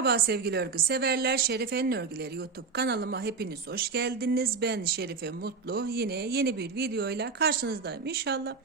Merhaba sevgili örgü severler. Şerife'nin örgüleri YouTube kanalıma hepiniz hoş geldiniz. Ben Şerife Mutlu. Yine yeni bir videoyla karşınızdayım inşallah.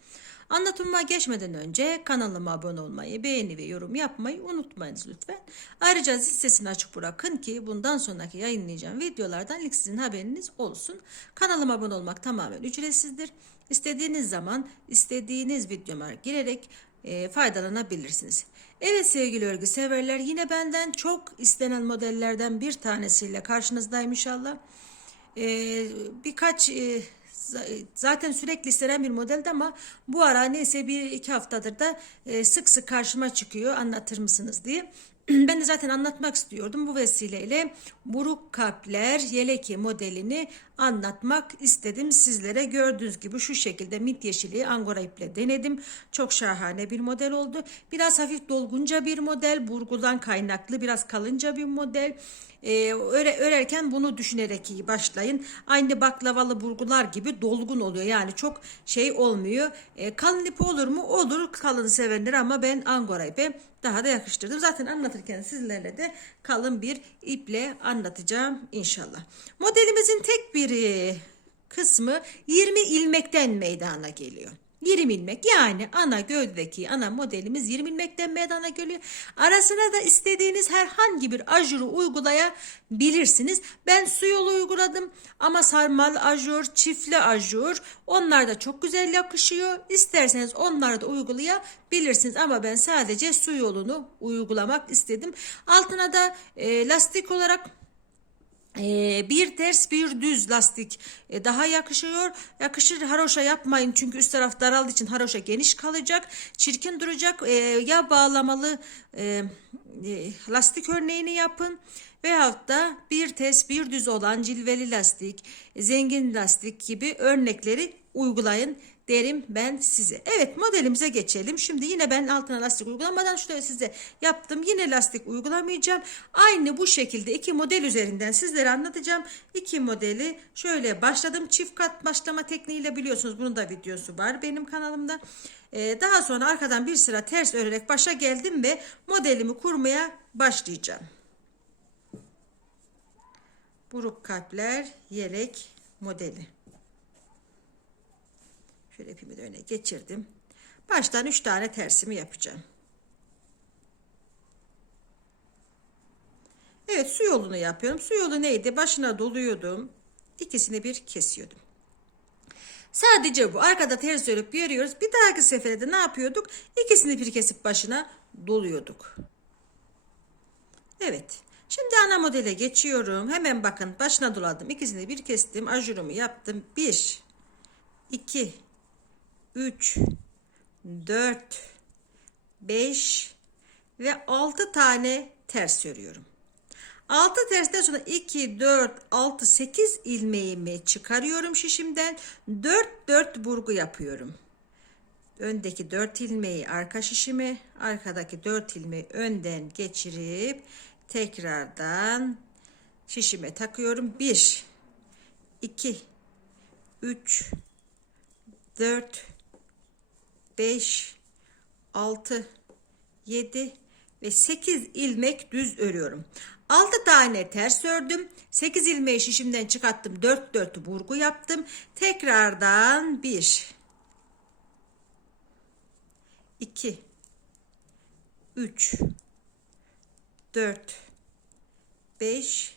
Anlatımıma geçmeden önce kanalıma abone olmayı, beğeni ve yorum yapmayı unutmayınız lütfen. Ayrıca zil sesini açık bırakın ki bundan sonraki yayınlayacağım videolardan ilk sizin haberiniz olsun. Kanalıma abone olmak tamamen ücretsizdir. İstediğiniz zaman istediğiniz videoma girerek e, faydalanabilirsiniz. Evet sevgili örgü severler yine benden çok istenen modellerden bir tanesiyle karşınızdayım inşallah. Ee, birkaç e, zaten sürekli istenen bir modeldi ama bu ara neyse bir iki haftadır da e, sık sık karşıma çıkıyor anlatır mısınız diye. Ben de zaten anlatmak istiyordum bu vesileyle buruk kalpler yeleki modelini anlatmak istedim sizlere. Gördüğünüz gibi şu şekilde mit yeşili angora iple denedim. Çok şahane bir model oldu. Biraz hafif dolgunca bir model, burgudan kaynaklı biraz kalınca bir model. Ee, öre, örerken bunu düşünerek başlayın. Aynı baklavalı burgular gibi dolgun oluyor. Yani çok şey olmuyor. Ee, kalın ip olur mu? Olur. Kalın sevenler ama ben angora ipe daha da yakıştırdım. Zaten anlatırken sizlerle de kalın bir iple anlatacağım inşallah. Modelimizin tek bir kısmı 20 ilmekten meydana geliyor. 20 ilmek yani ana gövdeki ana modelimiz 20 ilmekten meydana geliyor. Arasına da istediğiniz herhangi bir ajuru uygulayabilirsiniz. Ben su yolu uyguladım ama sarmal ajur, çiftli ajur onlar da çok güzel yakışıyor. İsterseniz onları da uygulayabilirsiniz ama ben sadece su yolunu uygulamak istedim. Altına da e, lastik olarak bir ters bir düz lastik e, daha yakışıyor. Yakışır haroşa yapmayın çünkü üst taraf daraldığı için haroşa geniş kalacak. Çirkin duracak. Ee, ya bağlamalı e, e, lastik örneğini yapın veyahut da bir ters bir düz olan cilveli lastik, zengin lastik gibi örnekleri uygulayın derim ben size. Evet modelimize geçelim. Şimdi yine ben altına lastik uygulamadan şöyle size yaptım. Yine lastik uygulamayacağım. Aynı bu şekilde iki model üzerinden sizlere anlatacağım. İki modeli şöyle başladım. Çift kat başlama tekniğiyle biliyorsunuz bunun da videosu var benim kanalımda. Ee, daha sonra arkadan bir sıra ters örerek başa geldim ve modelimi kurmaya başlayacağım. Buruk kalpler yelek modeli. Şöyle ipimi de öne geçirdim. Baştan 3 tane tersimi yapacağım. Evet su yolunu yapıyorum. Su yolu neydi? Başına doluyordum. İkisini bir kesiyordum. Sadece bu. Arkada ters örüp görüyoruz. Bir dahaki sefere de ne yapıyorduk? İkisini bir kesip başına doluyorduk. Evet. Şimdi ana modele geçiyorum. Hemen bakın başına doladım. İkisini bir kestim. Ajurumu yaptım. 1 2 3 4 5 ve 6 tane ters örüyorum. 6 tersten sonra 2 4 6 8 ilmeğimi çıkarıyorum şişimden. 4 4 burgu yapıyorum. Öndeki 4 ilmeği arka şişime, arkadaki 4 ilmeği önden geçirip tekrardan şişime takıyorum. 1 2 3 4 5 6 7 ve 8 ilmek düz örüyorum. 6 tane ters ördüm. 8 ilmeği şişimden çıkarttım. 4 4 burgu yaptım. Tekrardan 1 2 3 4 5 ve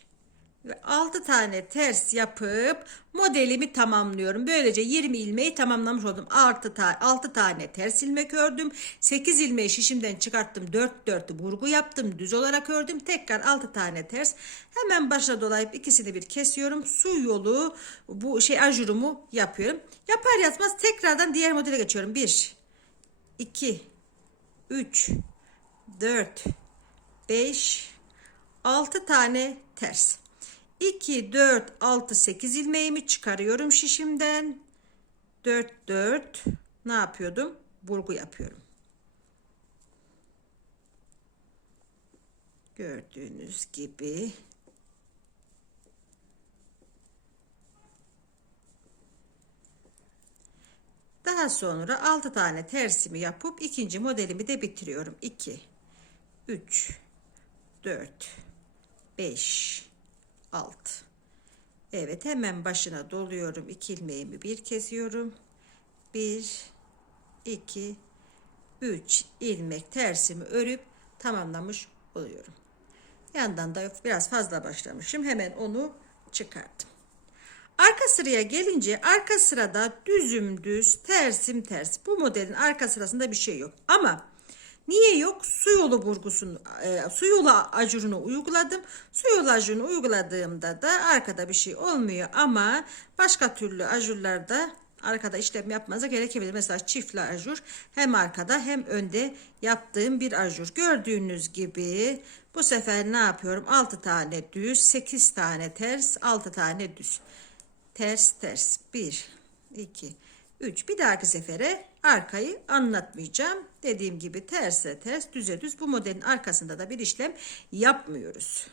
6 tane ters yapıp modelimi tamamlıyorum. Böylece 20 ilmeği tamamlamış oldum. 6, ta 6 tane ters ilmek ördüm. 8 ilmeği şişimden çıkarttım. 4 4 burgu yaptım. Düz olarak ördüm. Tekrar 6 tane ters. Hemen başa dolayıp ikisini bir kesiyorum. Su yolu bu şey ajurumu yapıyorum. Yapar yatmaz tekrardan diğer modele geçiyorum. 1 2 3 4 5 6 tane ters. 2, 4, 6, 8 ilmeğimi çıkarıyorum şişimden. 4, 4 ne yapıyordum? Burgu yapıyorum. Gördüğünüz gibi Daha sonra 6 tane tersimi yapıp ikinci modelimi de bitiriyorum. 2 3 4 5 6 Evet hemen başına doluyorum. 2 ilmeğimi bir kesiyorum. 1 2 3 ilmek tersimi örüp tamamlamış oluyorum. Yandan da biraz fazla başlamışım. Hemen onu çıkarttım. Arka sıraya gelince arka sırada düzüm düz, tersim ters. Bu modelin arka sırasında bir şey yok. Ama niye yok? Su yolu burgusunu, e, su yolu acurunu uyguladım. Su yolu acurunu uyguladığımda da arkada bir şey olmuyor. Ama başka türlü ajurlarda arkada işlem yapmanıza gerekebilir. Mesela çiftli ajur hem arkada hem önde yaptığım bir ajur. Gördüğünüz gibi bu sefer ne yapıyorum? 6 tane düz, 8 tane ters, 6 tane düz. Ters ters. 1, 2, 3. Bir dahaki sefere arkayı anlatmayacağım. Dediğim gibi terse ters, düze düz. Bu modelin arkasında da bir işlem yapmıyoruz.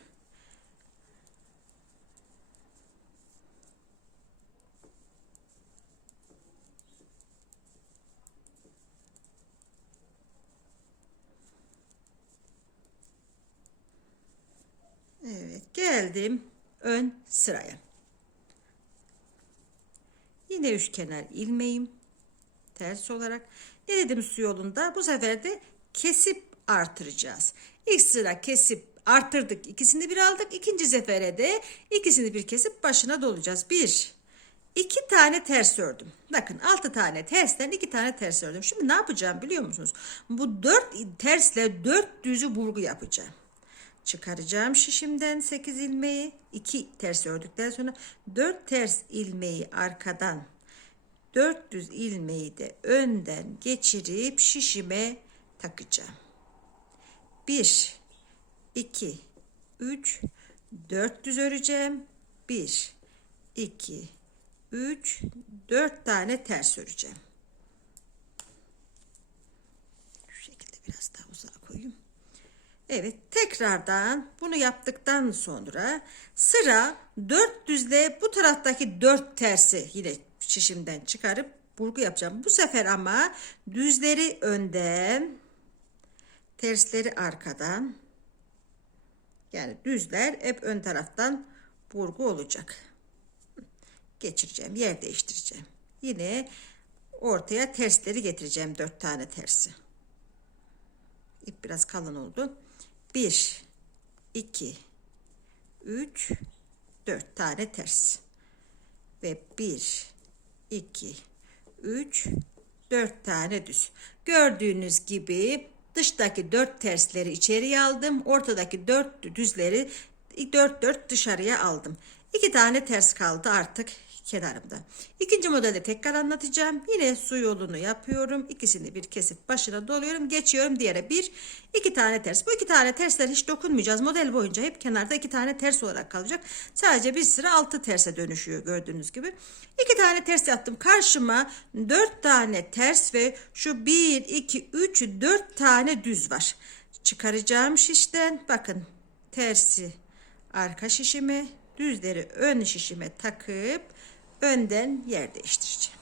Evet geldim ön sıraya. Yine üçkenar ilmeğim ters olarak. Ne dedim su yolunda? Bu sefer de kesip artıracağız. İlk sıra kesip arttırdık. ikisini bir aldık. İkinci sefere de ikisini bir kesip başına dolacağız. Bir, iki tane ters ördüm. Bakın altı tane tersten iki tane ters ördüm. Şimdi ne yapacağım biliyor musunuz? Bu dört tersle dört düzü burgu yapacağım çıkaracağım şişimden 8 ilmeği 2 ters ördükten sonra 4 ters ilmeği arkadan 400 ilmeği de önden geçirip şişime takacağım. 1 2 3 400 öreceğim. 1 2 3 4 tane ters öreceğim. Şu şekilde biraz daha. Evet tekrardan bunu yaptıktan sonra sıra 400 ile bu taraftaki 4 tersi yine şişimden çıkarıp burgu yapacağım. Bu sefer ama düzleri önden tersleri arkadan yani düzler hep ön taraftan burgu olacak. Geçireceğim yer değiştireceğim. Yine ortaya tersleri getireceğim 4 tane tersi. İp biraz kalın oldu. 1 2 3 4 tane ters. Ve 1 2 3 4 tane düz. Gördüğünüz gibi dıştaki 4 tersleri içeriye aldım. Ortadaki 4 düzleri 4 4 dışarıya aldım. 2 tane ters kaldı artık kenarımda. İkinci modelde tekrar anlatacağım. Yine su yolunu yapıyorum. İkisini bir kesip başına doluyorum. Geçiyorum diğere bir. iki tane ters. Bu iki tane tersler hiç dokunmayacağız. Model boyunca hep kenarda iki tane ters olarak kalacak. Sadece bir sıra altı terse dönüşüyor gördüğünüz gibi. İki tane ters yaptım. Karşıma dört tane ters ve şu bir, iki, üç, dört tane düz var. Çıkaracağım şişten. Bakın tersi arka şişimi düzleri ön şişime takıp önden yer değiştireceğim.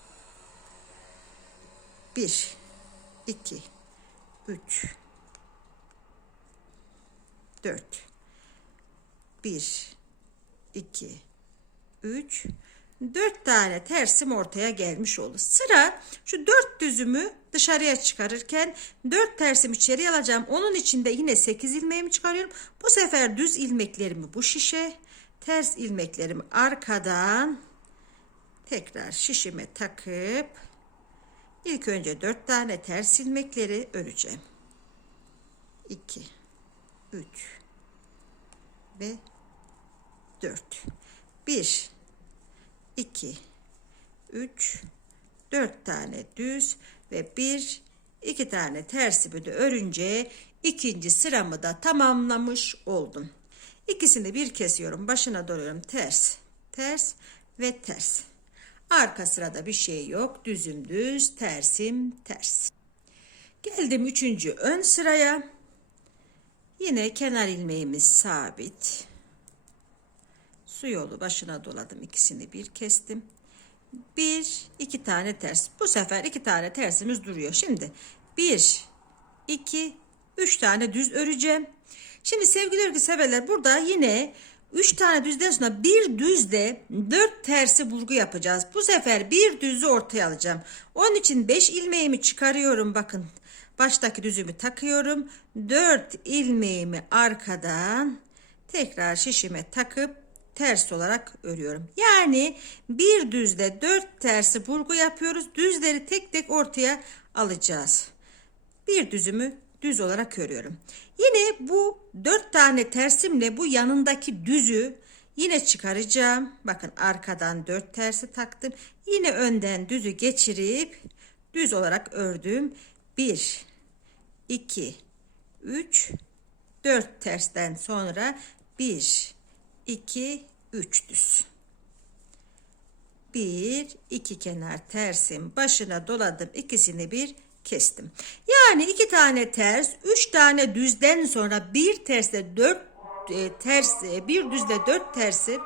1 2 3 4 1 2 3 4 tane tersim ortaya gelmiş oldu. Sıra şu 4 düzümü dışarıya çıkarırken 4 tersim içeri alacağım. Onun içinde yine 8 ilmeğimi çıkarıyorum. Bu sefer düz ilmeklerimi bu şişe, ters ilmeklerimi arkadan tekrar şişime takıp ilk önce 4 tane ters ilmekleri öreceğim. 2 3 ve 4 1 2 3 4 tane düz ve 1 2 tane tersimi de örünce ikinci sıramı da tamamlamış oldum. İkisini bir kesiyorum. Başına doluyorum. Ters, ters ve ters. Arka sırada bir şey yok. Düzüm düz, tersim ters. Geldim üçüncü ön sıraya. Yine kenar ilmeğimiz sabit. Su yolu başına doladım. ikisini bir kestim. Bir, iki tane ters. Bu sefer iki tane tersimiz duruyor. Şimdi bir, iki, üç tane düz öreceğim. Şimdi sevgili örgü severler burada yine 3 tane düzden sonra bir düzde 4 tersi burgu yapacağız. Bu sefer bir düzü ortaya alacağım. Onun için 5 ilmeğimi çıkarıyorum bakın. Baştaki düzümü takıyorum. 4 ilmeğimi arkadan tekrar şişime takıp ters olarak örüyorum. Yani bir düzde 4 tersi burgu yapıyoruz. Düzleri tek tek ortaya alacağız. Bir düzümü düz olarak örüyorum. Yine bu dört tane tersimle bu yanındaki düzü yine çıkaracağım. Bakın arkadan dört tersi taktım. Yine önden düzü geçirip düz olarak ördüm. Bir, iki, üç, dört tersten sonra bir, iki, üç düz. Bir, iki kenar tersim başına doladım. ikisini bir kestim. Yani iki tane ters, üç tane düzden sonra bir tersle dört e, ters, e, bir düzle dört tersi.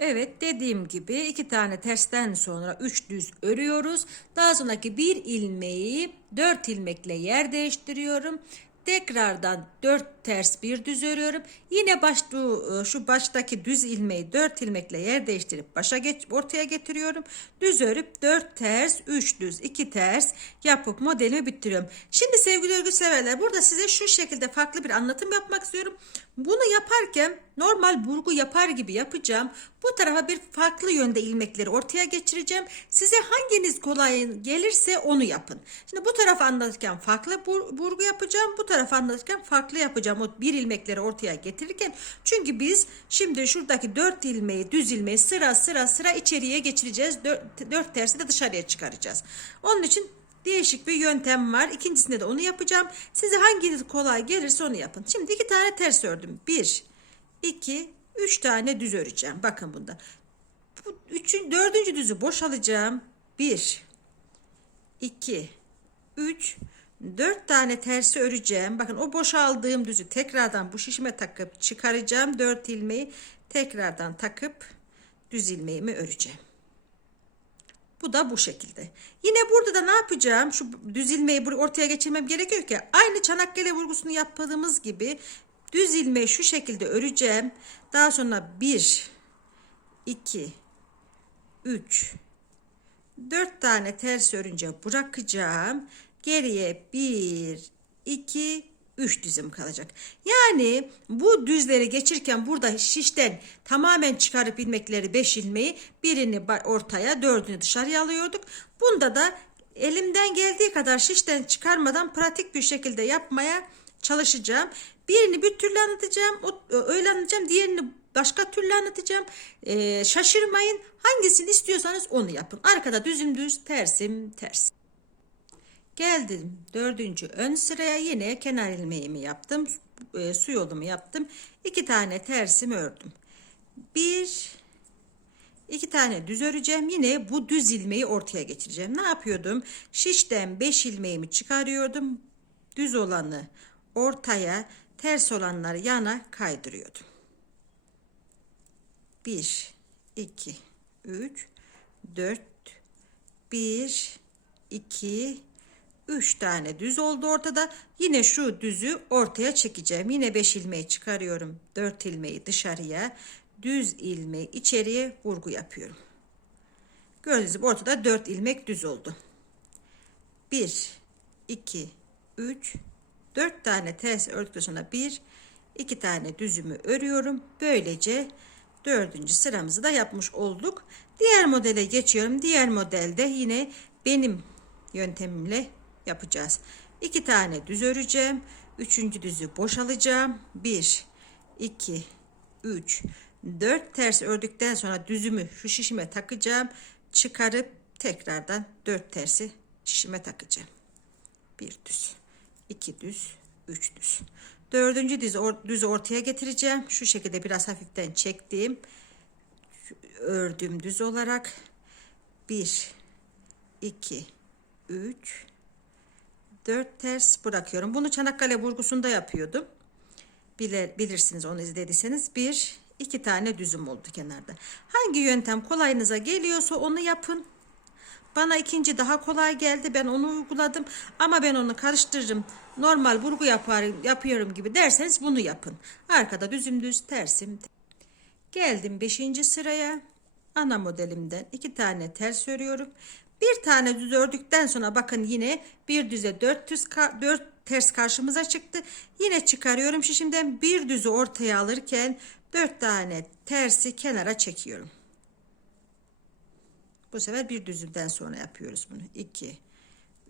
Evet dediğim gibi iki tane tersten sonra üç düz örüyoruz. Daha sonraki bir ilmeği dört ilmekle yer değiştiriyorum. Tekrardan 4 ters bir düz örüyorum. Yine baş, bu, şu baştaki düz ilmeği 4 ilmekle yer değiştirip başa geç, ortaya getiriyorum. Düz örüp 4 ters, 3 düz, 2 ters yapıp modelimi bitiriyorum. Şimdi sevgili örgü severler burada size şu şekilde farklı bir anlatım yapmak istiyorum. Bunu yaparken normal burgu yapar gibi yapacağım. Bu tarafa bir farklı yönde ilmekleri ortaya geçireceğim. Size hanginiz kolay gelirse onu yapın. Şimdi bu tarafı anlatırken farklı burgu yapacağım. Bu tarafı anlatırken farklı yapacağım. O bir ilmekleri ortaya getirirken. Çünkü biz şimdi şuradaki dört ilmeği, düz ilmeği sıra sıra sıra içeriye geçireceğiz. Dört, dört tersi de dışarıya çıkaracağız. Onun için değişik bir yöntem var. İkincisinde de onu yapacağım. Size hanginiz kolay gelirse onu yapın. Şimdi iki tane ters ördüm. Bir, iki, üç tane düz öreceğim. Bakın bunda. Bu üçün, dördüncü düzü boşalacağım. Bir, iki, üç, dört tane tersi öreceğim. Bakın o boşaldığım düzü tekrardan bu şişime takıp çıkaracağım. Dört ilmeği tekrardan takıp düz ilmeğimi öreceğim. Bu da bu şekilde. Yine burada da ne yapacağım? Şu düz ilmeği ortaya geçirmem gerekiyor ki aynı Çanakkale vurgusunu yaptığımız gibi düz ilmeği şu şekilde öreceğim. Daha sonra 1 2 3 4 tane ters örünce bırakacağım. Geriye 1 2 3 düzüm kalacak. Yani bu düzleri geçirken burada şişten tamamen çıkarıp ilmekleri 5 ilmeği birini ortaya dördünü dışarıya alıyorduk. Bunda da elimden geldiği kadar şişten çıkarmadan pratik bir şekilde yapmaya çalışacağım. Birini bir türlü anlatacağım, öyle anlatacağım, diğerini başka türlü anlatacağım. Ee, şaşırmayın. Hangisini istiyorsanız onu yapın. Arkada düzüm düz, tersim ters. Geldim dördüncü ön sıraya yine kenar ilmeğimi yaptım. E, su yolumu yaptım. iki tane tersim ördüm. Bir, iki tane düz öreceğim. Yine bu düz ilmeği ortaya geçireceğim. Ne yapıyordum? Şişten beş ilmeğimi çıkarıyordum. Düz olanı ortaya, ters olanları yana kaydırıyordum. Bir, iki, üç, dört, bir, iki, 3 tane düz oldu ortada. Yine şu düzü ortaya çekeceğim. Yine 5 ilmeği çıkarıyorum. 4 ilmeği dışarıya. Düz ilmeği içeriye vurgu yapıyorum. Gördüğünüz gibi ortada 4 ilmek düz oldu. 1 2 3 4 tane ters ördükten sonra 1 2 tane düzümü örüyorum. Böylece dördüncü sıramızı da yapmış olduk. Diğer modele geçiyorum. Diğer modelde yine benim yöntemimle yapacağız. İki tane düz öreceğim. Üçüncü düzü boşalacağım. Bir, iki, üç, dört ters ördükten sonra düzümü şu şişime takacağım. Çıkarıp tekrardan dört tersi şişime takacağım. Bir düz, iki düz, üç düz. Dördüncü düz, or, düzü ortaya getireceğim. Şu şekilde biraz hafiften çektiğim ördüğüm düz olarak bir, iki, üç, 4 ters bırakıyorum. Bunu Çanakkale burgusunda yapıyordum. Bilir, bilirsiniz onu izlediyseniz. Bir, iki tane düzüm oldu kenarda. Hangi yöntem kolayınıza geliyorsa onu yapın. Bana ikinci daha kolay geldi. Ben onu uyguladım. Ama ben onu karıştırırım. Normal burgu yaparım, yapıyorum gibi derseniz bunu yapın. Arkada düzüm düz tersim. Geldim 5. sıraya. Ana modelimden iki tane ters örüyorum. Bir tane düz ördükten sonra bakın yine bir düze 4 düz 4 ters karşımıza çıktı. Yine çıkarıyorum şişimden bir düzü ortaya alırken 4 tane tersi kenara çekiyorum. Bu sefer bir düzümden sonra yapıyoruz bunu. 2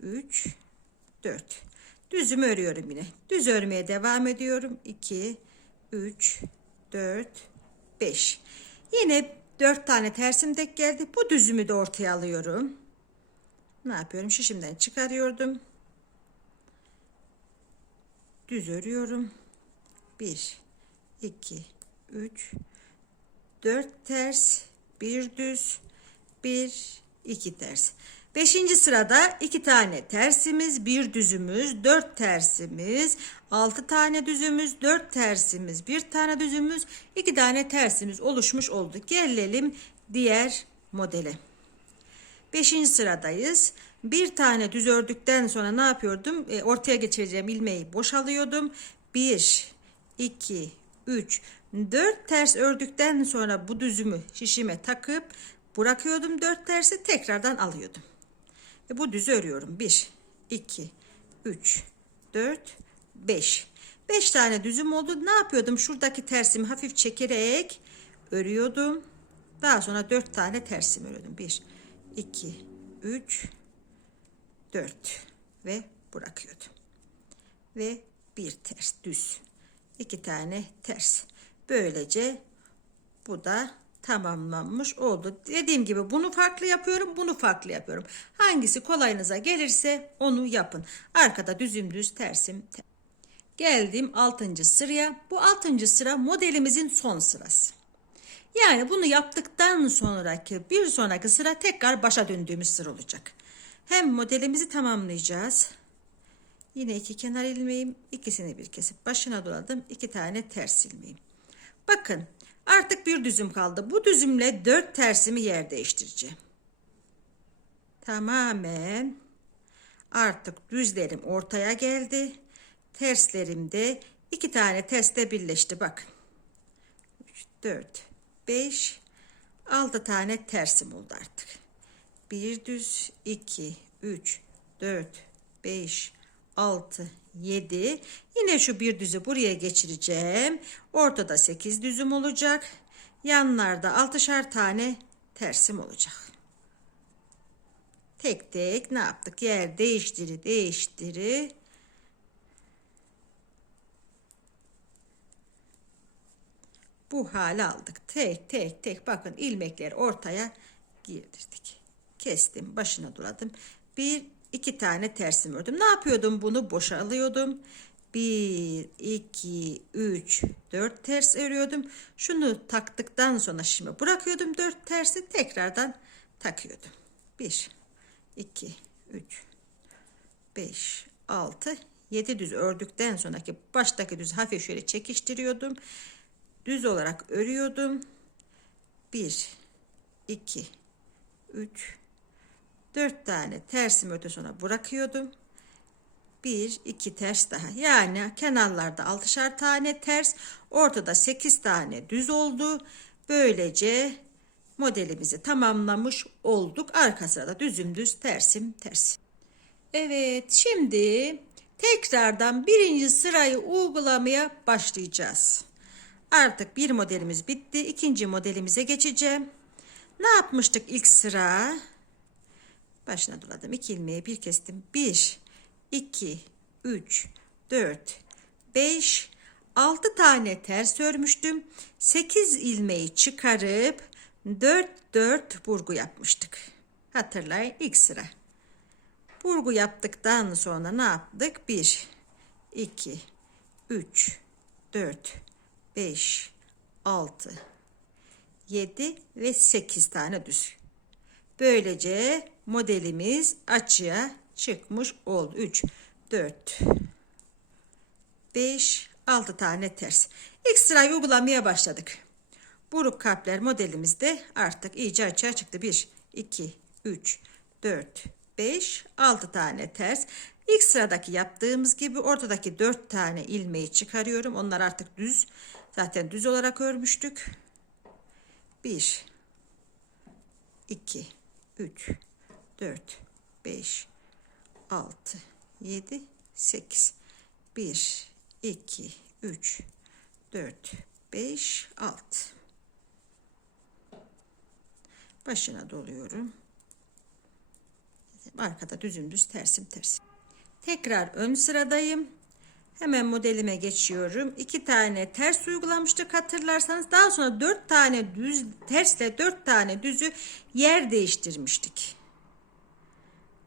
3 4 Düzümü örüyorum yine. Düz örmeye devam ediyorum. 2 3 4 5 Yine 4 tane tersim denk geldi. Bu düzümü de ortaya alıyorum. Ne yapıyorum? Şişimden çıkarıyordum. Düz örüyorum. 1 2 3 4 ters, bir düz, bir iki ters. Beşinci sırada iki tane tersimiz, bir düzümüz, dört tersimiz, altı tane düzümüz, dört tersimiz, bir tane düzümüz, iki tane tersimiz oluşmuş oldu. Gelelim diğer modele. Beşinci sıradayız. Bir tane düz ördükten sonra ne yapıyordum? E, ortaya geçireceğim ilmeği boşalıyordum. Bir, iki, üç, dört ters ördükten sonra bu düzümü şişime takıp bırakıyordum dört tersi tekrardan alıyordum. Ve bu düzü örüyorum. 1, 2, 3, 4, 5. 5 tane düzüm oldu. Ne yapıyordum? Şuradaki tersimi hafif çekerek örüyordum. Daha sonra 4 tane tersim örüyordum. 1, 2, 3, 4 ve bırakıyordum. Ve bir ters düz. 2 tane ters. Böylece bu da tamamlanmış oldu. Dediğim gibi bunu farklı yapıyorum, bunu farklı yapıyorum. Hangisi kolayınıza gelirse onu yapın. Arkada düzüm düz tersim. Ter. Geldim 6. sıraya. Bu 6. sıra modelimizin son sırası. Yani bunu yaptıktan sonraki bir sonraki sıra tekrar başa döndüğümüz sıra olacak. Hem modelimizi tamamlayacağız. Yine iki kenar ilmeğim, ikisini bir kesip başına doladım. iki tane ters ilmeğim. Bakın Artık bir düzüm kaldı. Bu düzümle dört tersimi yer değiştireceğim. Tamamen artık düzlerim ortaya geldi. Terslerimde iki tane teste birleşti. Bakın. 3, 4, 5, 6 tane tersim oldu artık. Bir düz, 2, 3, 4, 5, 6, 7. Yine şu bir düzü buraya geçireceğim. Ortada 8 düzüm olacak. Yanlarda 6'şar tane tersim olacak. Tek tek ne yaptık? Yer değiştiri değiştiri. Bu hale aldık. Tek tek tek bakın ilmekleri ortaya girdirdik. Kestim başına doladım. Bir iki tane tersim ördüm. Ne yapıyordum bunu? Boşalıyordum. 1, 2, 3, 4 ters örüyordum. Şunu taktıktan sonra şimdi bırakıyordum 4 tersi tekrardan takıyordum. 1, 2, 3, 5, 6, 7 düz ördükten sonraki baştaki düz hafif şöyle çekiştiriyordum. Düz olarak örüyordum. 1, 2, 3, 4 tane tersim öte sonra bırakıyordum. 1 2 ters daha. Yani kenarlarda 6'şar tane ters, ortada 8 tane düz oldu. Böylece modelimizi tamamlamış olduk. Arka sırada düzüm düz, tersim ters. Evet, şimdi tekrardan birinci sırayı uygulamaya başlayacağız. Artık bir modelimiz bitti. İkinci modelimize geçeceğim. Ne yapmıştık ilk sıra? başına doladım. 2 ilmeği bir kestim. 1 2 3 4 5 6 tane ters örmüştüm. 8 ilmeği çıkarıp 4 4 burgu yapmıştık. Hatırlayın ilk sıra. Burgu yaptıktan sonra ne yaptık? 1 2 3 4 5 6 7 ve 8 tane düz. Böylece modelimiz açığa çıkmış oldu. 3, 4, 5, 6 tane ters. İlk sırayı uygulamaya başladık. Buruk kalpler modelimizde artık iyice açığa çıktı. 1, 2, 3, 4, 5, 6 tane ters. İlk sıradaki yaptığımız gibi ortadaki 4 tane ilmeği çıkarıyorum. Onlar artık düz. Zaten düz olarak örmüştük. 1, 2, 3, 4, 5, 6, 7, 8. 1, 2, 3, 4, 5, 6. Başına doluyorum. Arkada düzüm düz tersim tersim. Tekrar ön sıradayım. Hemen modelime geçiyorum. İki tane ters uygulamıştık hatırlarsanız. Daha sonra dört tane düz tersle dört tane düzü yer değiştirmiştik.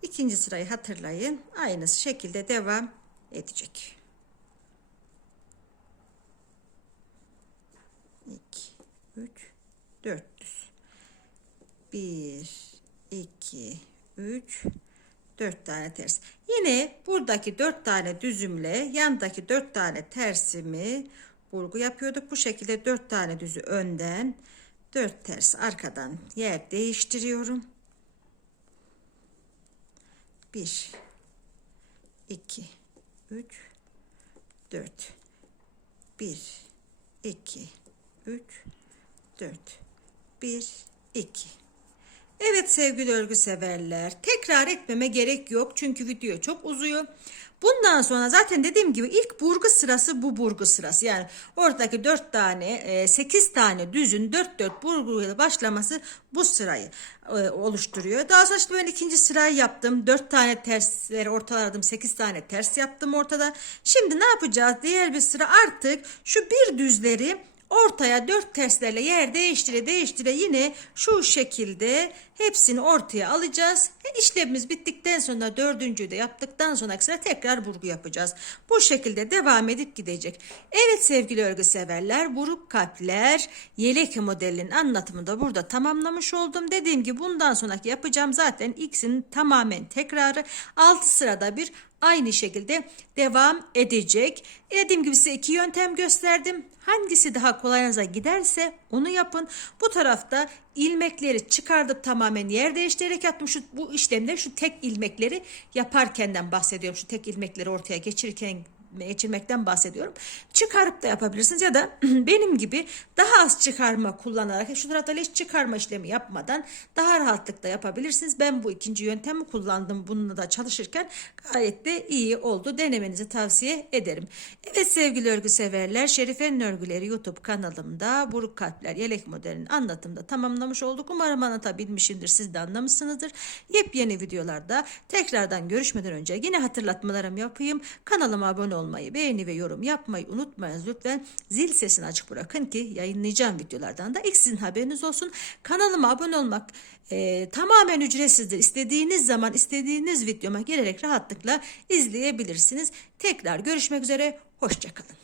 İkinci sırayı hatırlayın. Aynı şekilde devam edecek. 2, 3, 4 düz. 1, 2, 3, 4 tane ters. Yine buradaki 4 tane düzümle yandaki 4 tane tersimi burgu yapıyorduk. Bu şekilde 4 tane düzü önden 4 ters arkadan yer değiştiriyorum. 1 2 3 4 1 2 3 4 1 2 Evet sevgili örgü severler tekrar etmeme gerek yok çünkü video çok uzuyor. Bundan sonra zaten dediğim gibi ilk burgu sırası bu burgu sırası. Yani oradaki 4 tane 8 tane düzün 4 4 burguyla başlaması bu sırayı e, oluşturuyor. Daha sonra işte ben ikinci sırayı yaptım. 4 tane tersleri ortaladım. 8 tane ters yaptım ortada. Şimdi ne yapacağız? Diğer bir sıra artık şu bir düzleri ortaya dört terslerle yer değiştire değiştire yine şu şekilde hepsini ortaya alacağız. E, işlemimiz bittikten sonra dördüncüyü de yaptıktan sonra sıra tekrar burgu yapacağız. Bu şekilde devam edip gidecek. Evet sevgili örgü severler buruk kalpler yelek modelinin anlatımını da burada tamamlamış oldum. Dediğim gibi bundan sonraki yapacağım zaten X'in tamamen tekrarı 6 sırada bir aynı şekilde devam edecek. Dediğim gibi size iki yöntem gösterdim. Hangisi daha kolayınıza giderse onu yapın. Bu tarafta ilmekleri çıkardıp tamamen yer değiştirerek yaptım. Şu, bu işlemde şu tek ilmekleri yaparkenden bahsediyorum. Şu tek ilmekleri ortaya geçirirken geçirmekten bahsediyorum. Çıkarıp da yapabilirsiniz ya da benim gibi daha az çıkarma kullanarak şu tarafta hiç çıkarma işlemi yapmadan daha rahatlıkla yapabilirsiniz. Ben bu ikinci yöntemi kullandım bununla da çalışırken gayet de iyi oldu. Denemenizi tavsiye ederim. Evet sevgili örgü severler Şerife'nin örgüleri YouTube kanalımda buruk kalpler yelek modelinin anlatımda tamamlamış olduk. Umarım anlatabilmişimdir. Siz de anlamışsınızdır. Yepyeni videolarda tekrardan görüşmeden önce yine hatırlatmalarım yapayım. Kanalıma abone olmayı, beğeni ve yorum yapmayı unutmayınız. Lütfen zil sesini açık bırakın ki yayınlayacağım videolardan da ilk sizin haberiniz olsun. Kanalıma abone olmak e, tamamen ücretsizdir. İstediğiniz zaman istediğiniz videoma girerek rahatlıkla izleyebilirsiniz. Tekrar görüşmek üzere. Hoşçakalın.